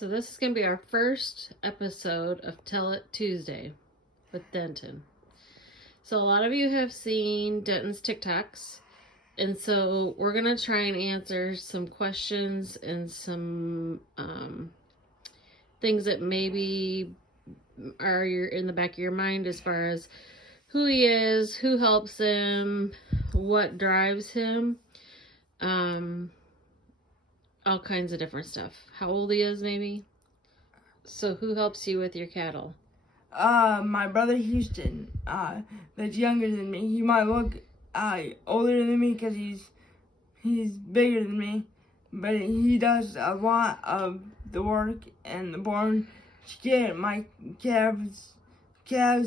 So this is going to be our first episode of Tell It Tuesday with Denton. So a lot of you have seen Denton's TikToks, and so we're going to try and answer some questions and some things that maybe are in the back of your mind as far as who he is, who helps him, what drives him, all kinds of different stuff. How old he is, maybe. So who helps you with your cattle? My brother Houston, that's younger than me. He might look older than me because he's bigger than me, but he does a lot of the work and the barn to get my calves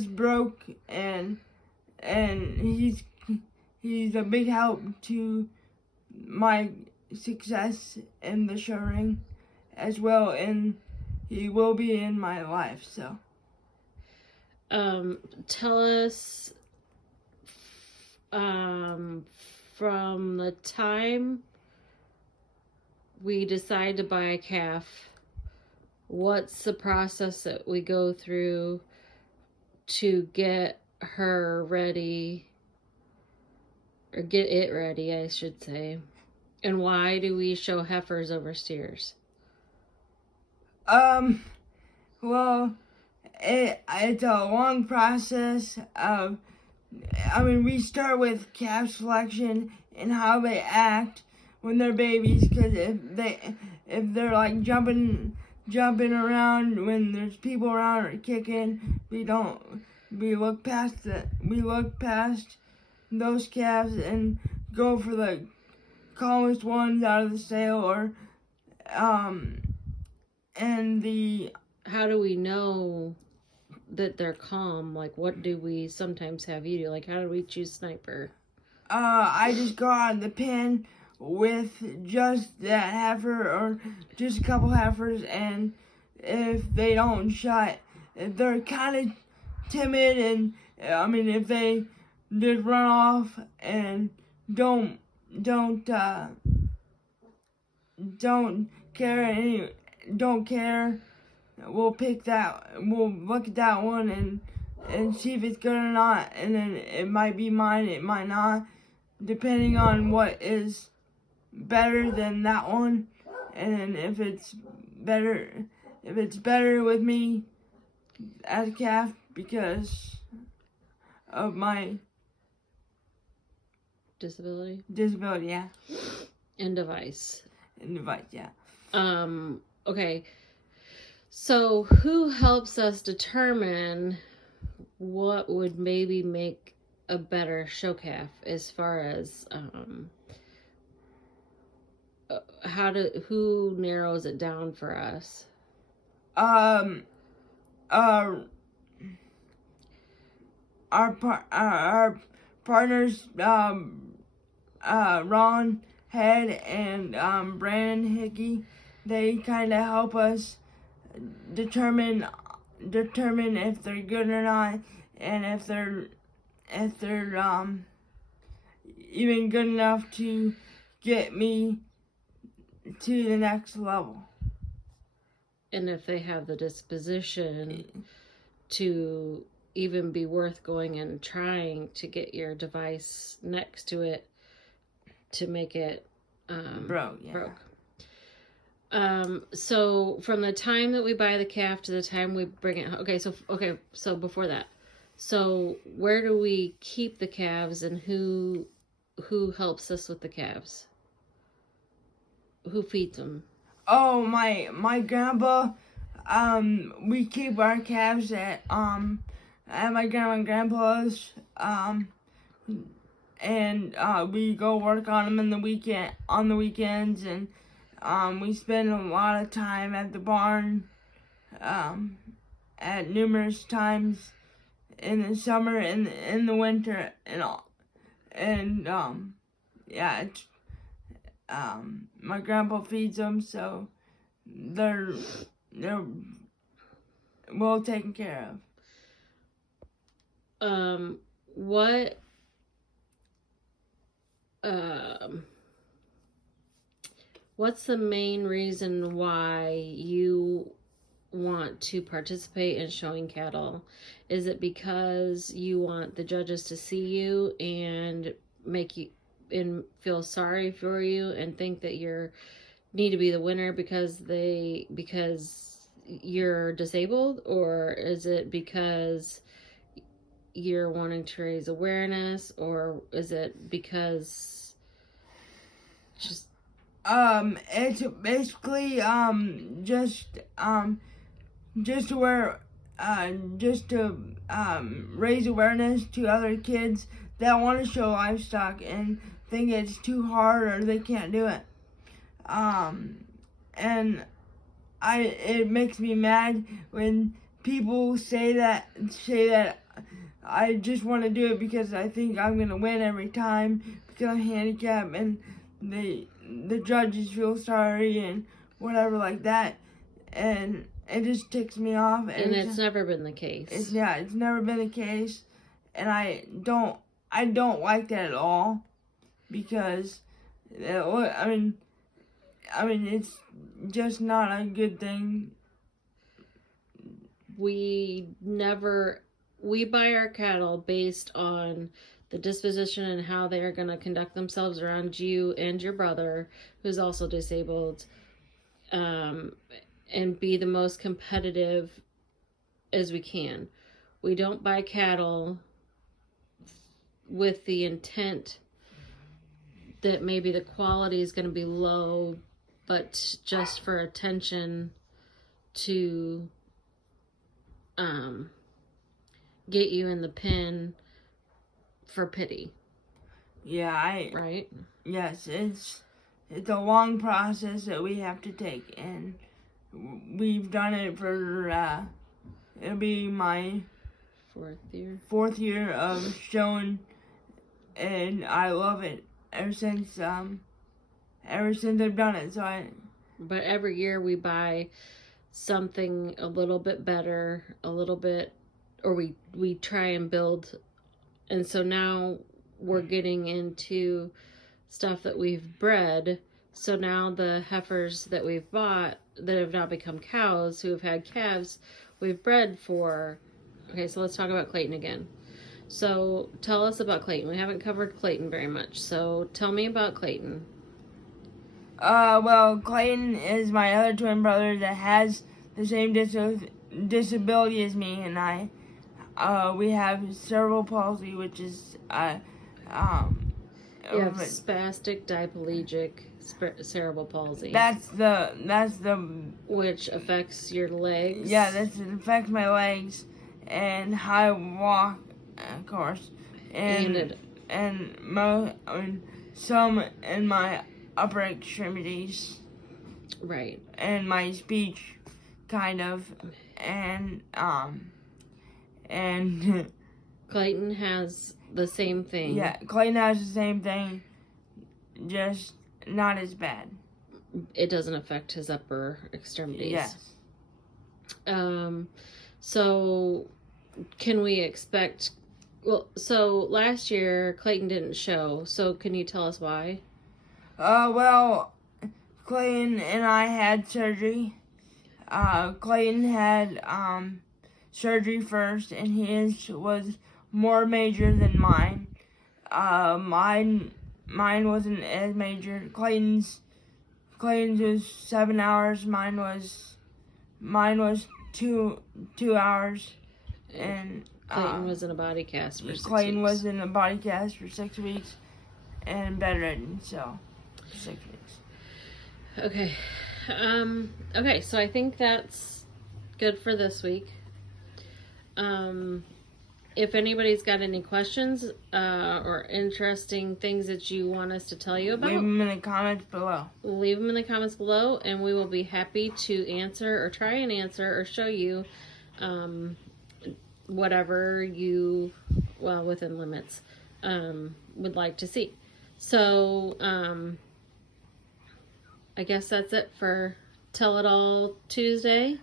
broke, and he's a big help to my success in the show ring as well, and he will be in my life. So tell us from the time we decide to buy a calf, what's the process that we go through to get her ready, or get it ready, I should say, and why do we show heifers over steers? Well, it's a long process of, we start with calf selection and how they act when they're babies, because if they're like jumping around when there's people around or kicking, we look past those calves and go for the calmest ones out of the sale, or and the how do we know that they're calm? Like, what do we sometimes have you do? Like, how do we choose Sniper? I just go out of the pen with just that heifer or just a couple heifers, and if they don't shut, if they're kind of timid, and if they just run off and don't care, we'll look at that one and see if it's good or not, and then it might be mine, it might not, depending on what is better than that one. And then if it's better with me as a calf because of my disability, yeah, and device, yeah. Okay, so who helps us determine what would maybe make a better show calf, as far as who narrows it down for us? Our partners, Ron Head and Brandon Hickey, they kind of help us determine if they're good or not, and if they're even good enough to get me to the next level, and if they have the disposition to even be worth going and trying to get your device next to it to make it broke. So from the time that we buy the calf to the time we bring it home, so before that, so where do we keep the calves, and who helps us with the calves? Who feeds them? Oh, my grandpa. We keep our calves at my grandma and grandpa's, and we go work on them on the weekends, and we spend a lot of time at the barn at numerous times in the summer and in the winter and all. And yeah, my grandpa feeds them, so they're well taken care of. What What's the main reason why you want to participate in showing cattle? Is it because you want the judges to see you and make you and feel sorry for you and think that you need to be the winner because you're disabled, or is it because you're wanting to raise awareness, or is it because just It's basically just to where just to raise awareness to other kids that want to show livestock and think it's too hard or they can't do it. And it makes me mad when people say that I just want to do it because I think I'm gonna win every time because I'm handicapped, and the judges feel sorry and whatever like that, and it just ticks me off. And it's never been the case. It's never been the case, and I don't like that at all, because I mean it's just not a good thing. We buy our cattle based on the disposition and how they are going to conduct themselves around you and your brother, who's also disabled, and be the most competitive as we can. We don't buy cattle with the intent that maybe the quality is going to be low, but just for attention to get you in the pen for pity. Yeah, right? Yes, it's a long process that we have to take, and we've done it for it'll be my fourth year of showing, and I love it ever since I've done it. But every year we buy something a little bit better, or we try and build. And so now we're getting into stuff that we've bred. So now the heifers that we've bought that have now become cows, who have had calves, we've bred for. Okay, so let's talk about Clayton again. So tell us about Clayton. We haven't covered Clayton very much. So tell me about Clayton. Well, Clayton is my other twin brother that has the same disability as me, and I. We have cerebral palsy, which is you have spastic diplegic cerebral palsy. That's the which affects your legs. Yeah, it affects my legs and how I walk, of course, and some in my upper extremities. Right. And my speech, kind of, and Clayton has the same thing. Yeah, Clayton has the same thing, just not as bad. It doesn't affect his upper extremities. Yes. So can we expect... Well, so last year Clayton didn't show, so can you tell us why? Well, Clayton and I had surgery. Clayton had surgery first, and his was more major than mine. Mine wasn't as major. Clayton's was 7 hours. Mine was 2 hours, and Clayton was in a body cast for 6 weeks. Clayton was in a body cast for 6 weeks, and bedridden, so 6 weeks. Okay. Okay, so I think that's good for this week. If anybody's got any questions or interesting things that you want us to tell you about, leave them in the comments below. Leave them in the comments below, and we will be happy to answer or try and answer or show you whatever you, well, within limits, would like to see. So, I guess that's it for Tell It All Tuesday.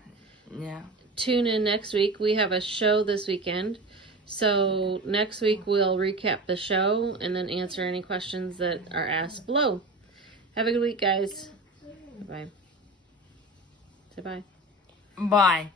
Yeah. Tune in next week. We have a show this weekend. So next week we'll recap the show and then answer any questions that are asked below. Have a good week, guys. Bye. Say bye. Bye.